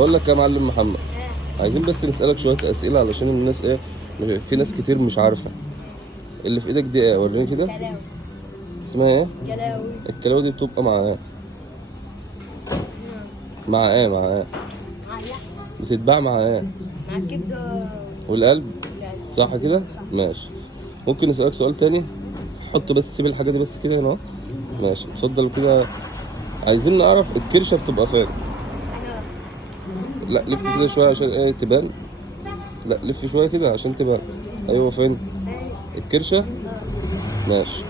بقول لك يا معلم محمد، عايزين بس نسألك شوية أسئلة علشان الناس إيه، في ناس كتير مش عارفة. اللي في إيدك دي إيه؟ وريني كده. كلاوي. اسمها إيه؟ كلاوي. الكلاوي دي بتبقى مع إيه؟ مع إيه؟ مع إيه؟ مع اللحمة. بتتباع مع إيه؟ مع الكبدة. والقلب؟ والقلب. صح كده؟ ماشي. ممكن نسألك سؤال تاني؟ حط بس، سيب الحاجة دي بس كده هنا أهو. ماشي، اتفضل كده. عايزين نعرف الكرشة بتبقى فين؟ أنا. لا لف كده شوية عشان إيه تبان. لا لف شوية كده عشان تبان. أيوه فين؟ الكرشة؟ ماشي.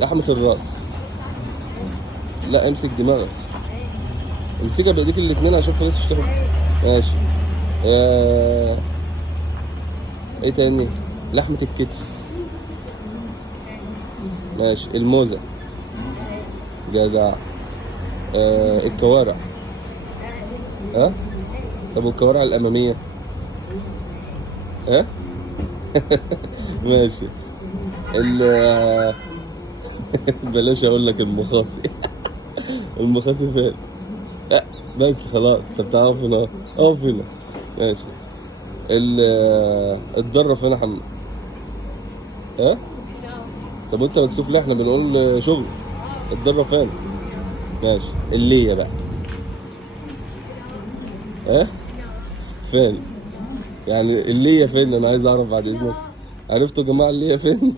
لحمة الراس. لا امسك دماغك، امسكها بايديك الاتنين عشان في ناس تشتغل. ماشي. آه... ايه تاني؟ لحمة الكتف. ماشي. الموزة. جدع. الكوارع. ها؟ طب والكوارع الأمامية؟ ها؟ ماشي. ال بلاش اقول لك المخاصي. المخاصي فين؟ لا بس خلاص انت بتعرف هنا. اقف هنا. ماشي. الضرة فين يا حمد؟ ها؟ طب انت مكسوف ليه؟ احنا بنقول شغل. الضرة فين؟ ماشي. اللية بقى. ها؟ فين؟ يعني اللية فين؟ انا عايز اعرف بعد اذنك. عرفتوا يا جماعة اللية فين؟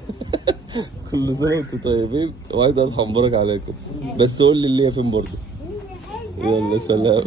كل سنة وانتم طيبين وعيد اضحى مبارك عليكم. بس قول لي اللية فين برضه. يلا سلام.